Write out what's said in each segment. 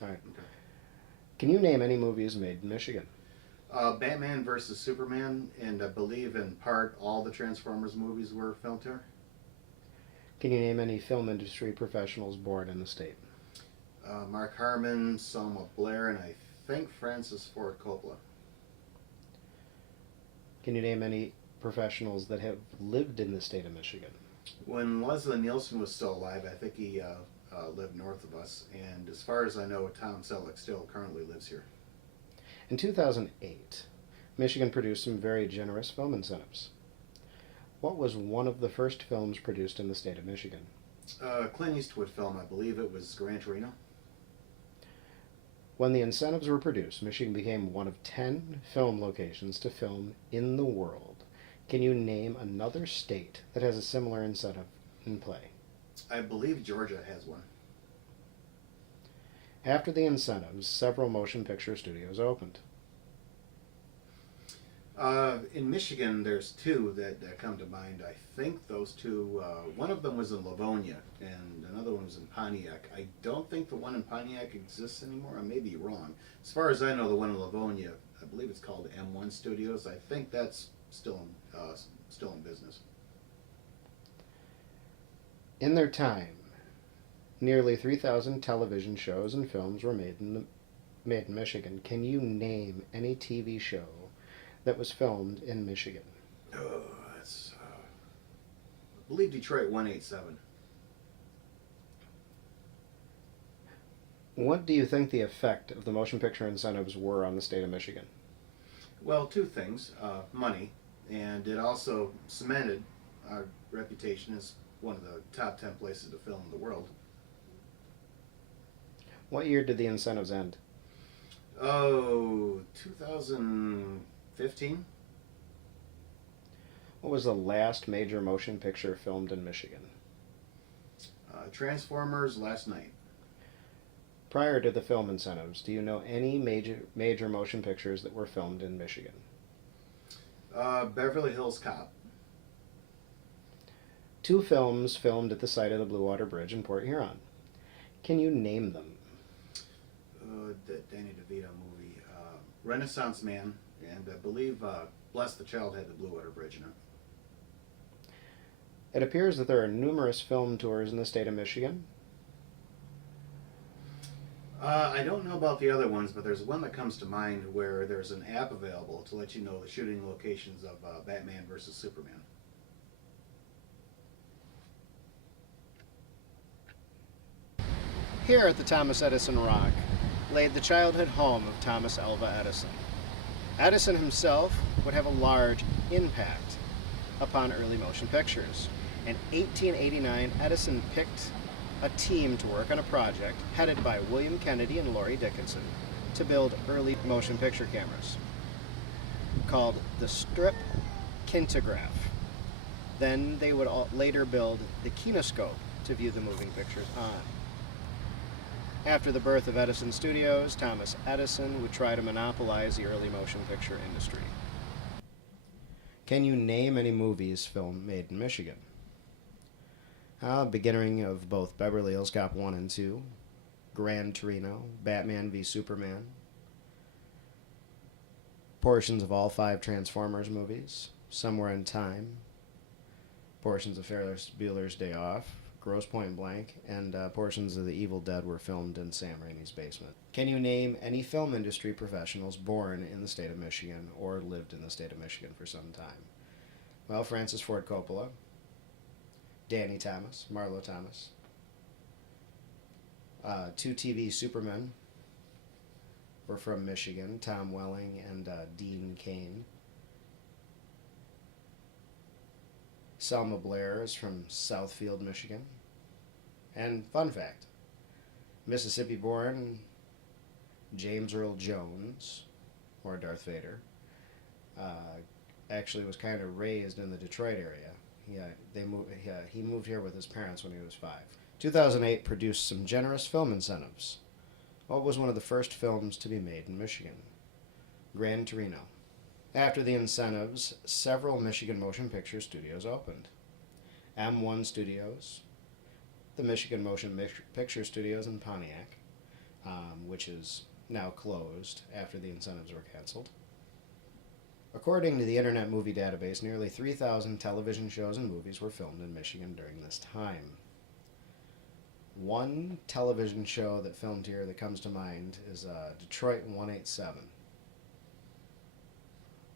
All right. Okay. Can you name any movies made in Michigan? Batman versus Superman, and I believe in part all the Transformers movies were filmed here. Can you name any film industry professionals born in the state? Mark Harmon, Selma Blair, and I think Francis Ford Coppola. Can you name any professionals that have lived in the state of Michigan? When Leslie Nielsen was still alive, I think he lived north of us, and as far as I know, Tom Selleck still currently lives here. In 2008, Michigan produced some very generous film incentives. What was one of the first films produced in the state of Michigan? Clint Eastwood film, I believe it was Gran Torino. When the incentives were produced, Michigan became one of 10 film locations to film in the world. Can you name another state that has a similar incentive in play? I believe Georgia has one. After the incentives, several motion picture studios opened. In Michigan, there's two that come to mind. I think those two, one of them was in Livonia, and another one was in Pontiac. I don't think the one in Pontiac exists anymore. I may be wrong. As far as I know, the one in Livonia, I believe it's called M1 Studios. I think that's still in business. In their time, nearly 3,000 television shows and films were made in Michigan. Can you name any TV show that was filmed in Michigan? Oh, that's, I believe Detroit 187. What do you think the effect of the motion picture incentives were on the state of Michigan? Well, two things: money, and it also cemented our reputation as one of the top 10 places to film in the world. What year did the incentives end? Oh, 2015. What was the last major motion picture filmed in Michigan? Transformers last night. Prior to the film incentives, do you know any major motion pictures that were filmed in Michigan? Beverly Hills Cop. Two films filmed at the site of the Blue Water Bridge in Port Huron. Can you name them? The Danny DeVito movie. Renaissance Man, and I believe Bless the Child had the Blue Water Bridge in it. It appears that there are numerous film tours in the state of Michigan. I don't know about the other ones, but there's one that comes to mind where there's an app available to let you know the shooting locations of Batman versus Superman. Here at the Thomas Edison Rock laid the childhood home of Thomas Alva Edison. Edison himself would have a large impact upon early motion pictures. In 1889, Edison picked a team to work on a project headed by William Kennedy and Laurie Dickinson to build early motion picture cameras called the strip kintograph. Then they would later build the kinescope to view the moving pictures on. After the birth of Edison Studios, Thomas Edison would try to monopolize the early motion picture industry. Can you name any movies made in Michigan? Beginning of both Beverly Hills Cop 1 and 2, Gran Torino, Batman v Superman, portions of all 5 Transformers movies, Somewhere in Time, portions of Ferris Bueller's Day Off, Grosse Point Blank, and portions of The Evil Dead were filmed in Sam Raimi's basement. Can you name any film industry professionals born in the state of Michigan or lived in the state of Michigan for some time? Well, Francis Ford Coppola, Danny Thomas, Marlo Thomas, 2 TV Supermen were from Michigan, Tom Welling and Dean Cain. Selma Blair is from Southfield, Michigan. And fun fact, Mississippi-born James Earl Jones, or Darth Vader, actually was kind of raised in the Detroit area. He moved here with his parents when he was 5. 2008 produced some generous film incentives. What was one of the first films to be made in Michigan? Gran Torino. After the incentives, several Michigan motion picture studios opened. M1 Studios, the Michigan Motion Picture Studios in Pontiac, which is now closed after the incentives were canceled. According to the Internet Movie Database, nearly 3,000 television shows and movies were filmed in Michigan during this time. One television show that filmed here that comes to mind is Detroit 187.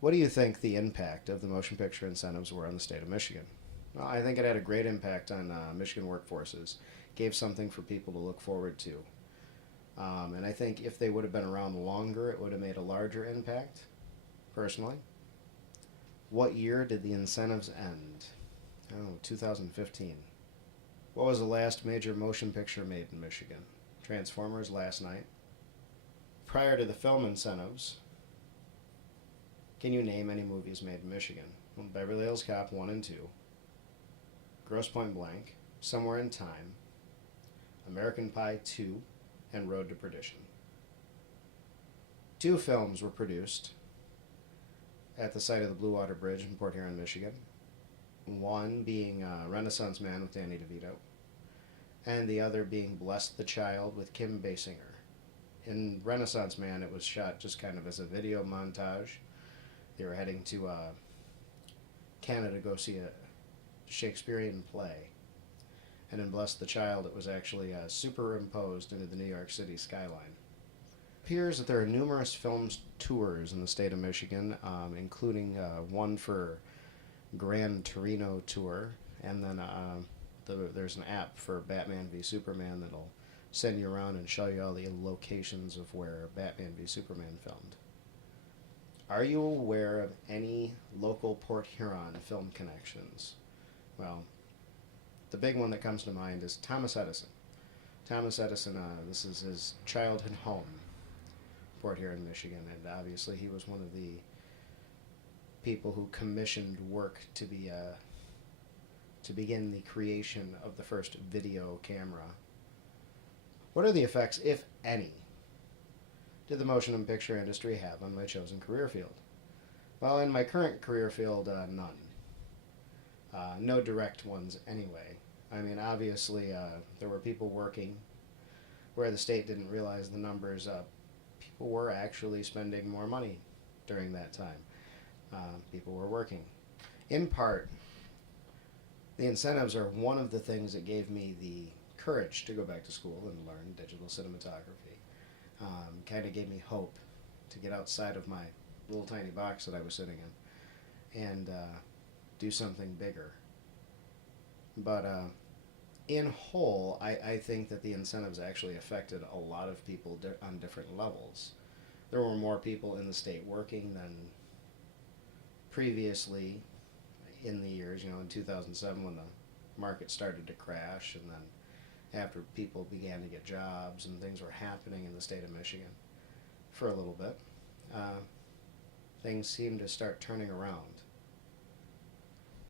What do you think the impact of the motion picture incentives were on the state of Michigan? Well, I think it had a great impact on Michigan workforces, gave something for people to look forward to. And I think if they would have been around longer, it would have made a larger impact, personally. What year did the incentives end? Oh, 2015. What was the last major motion picture made in Michigan? Transformers Last Night. Prior to the film incentives, can you name any movies made in Michigan? Well, Beverly Hills Cop 1 and 2, Grosse Pointe Blank, Somewhere in Time, American Pie 2, and Road to Perdition. 2 films were produced at the site of the Blue Water Bridge in Port Huron, Michigan. One being Renaissance Man with Danny DeVito, and the other being Bless the Child with Kim Basinger. In Renaissance Man, it was shot just kind of as a video montage. They were heading to Canada to go see a Shakespearean play. And in Bless the Child, it was actually superimposed into the New York City skyline. It appears that there are numerous film tours in the state of Michigan, including one for Gran Torino Tour, and then there's an app for Batman v Superman that'll send you around and show you all the locations of where Batman v Superman filmed. Are you aware of any local Port Huron film connections? Well, the big one that comes to mind is Thomas Edison. Thomas Edison, this is his childhood home, Port Huron, Michigan, and obviously he was one of the people who commissioned work to begin the creation of the first video camera. What are the effects, if any, did the motion and picture industry have on my chosen career field? Well, in my current career field, none. No direct ones anyway. I mean, obviously, there were people working where the state didn't realize the numbers. People were actually spending more money during that time. People were working. In part, the incentives are one of the things that gave me the courage to go back to school and learn digital cinematography. Kind of gave me hope to get outside of my little tiny box that I was sitting in and do something bigger. But in whole, I think that the incentives actually affected a lot of people on different levels. There were more people in the state working than previously in the years, in 2007 when the market started to crash, and then after people began to get jobs and things were happening in the state of Michigan for a little bit, things seemed to start turning around.